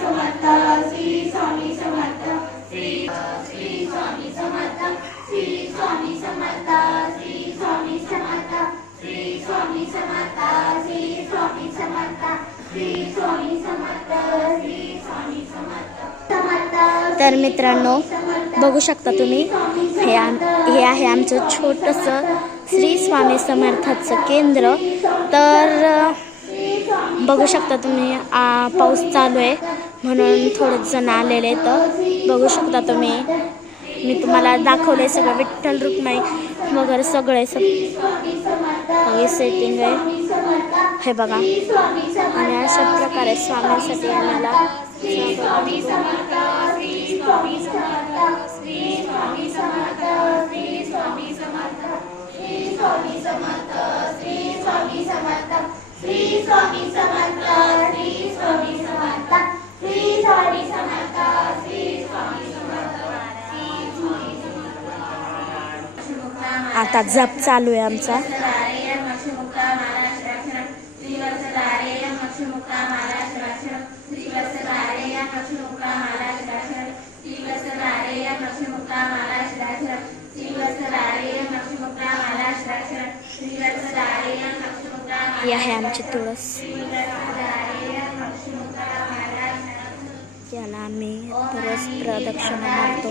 समर्थ श्री स्वामी समर्थ श्री स्वामी समर्थ श्री स्वामी समर्थ श्री स्वामी समर्थ श्री स्वामी समर्थ श्री स्वामी समर्थ श्री स्वामी समर्थ श्री स्वामी समर्थ समर्थ। तर मित्रांनो बघू शकता तुम्ही हे आहे आमचं छोटंसं श्री स्वामी समर्थाचं केंद्र। तर बघू शकता तुम्ही पाऊस चालू आहे म्हणून थोडेच जण आलेले, तर बघू शकता तुम्ही मी तुम्हाला दाखवले सगळं विठ्ठल रुक्माई वगैरे सगळे सेटिंग आहे हे बघा। आणि अशा प्रकारे स्वामींसाठी आम्हाला आता जप चालू आहे आमचा। ही आहे आमची तुळस, याला आम्ही रोज प्रदक्षिणा मारतो।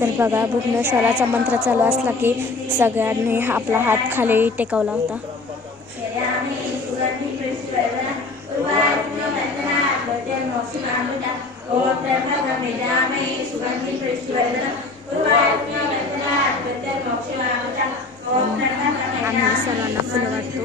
तर बघा भुवनेश्वराचा मंत्र चालू असला की सगळ्यांनी आपला हात खाली टेकवला होता। आम्ही सर्वांना फुलं वाटतो।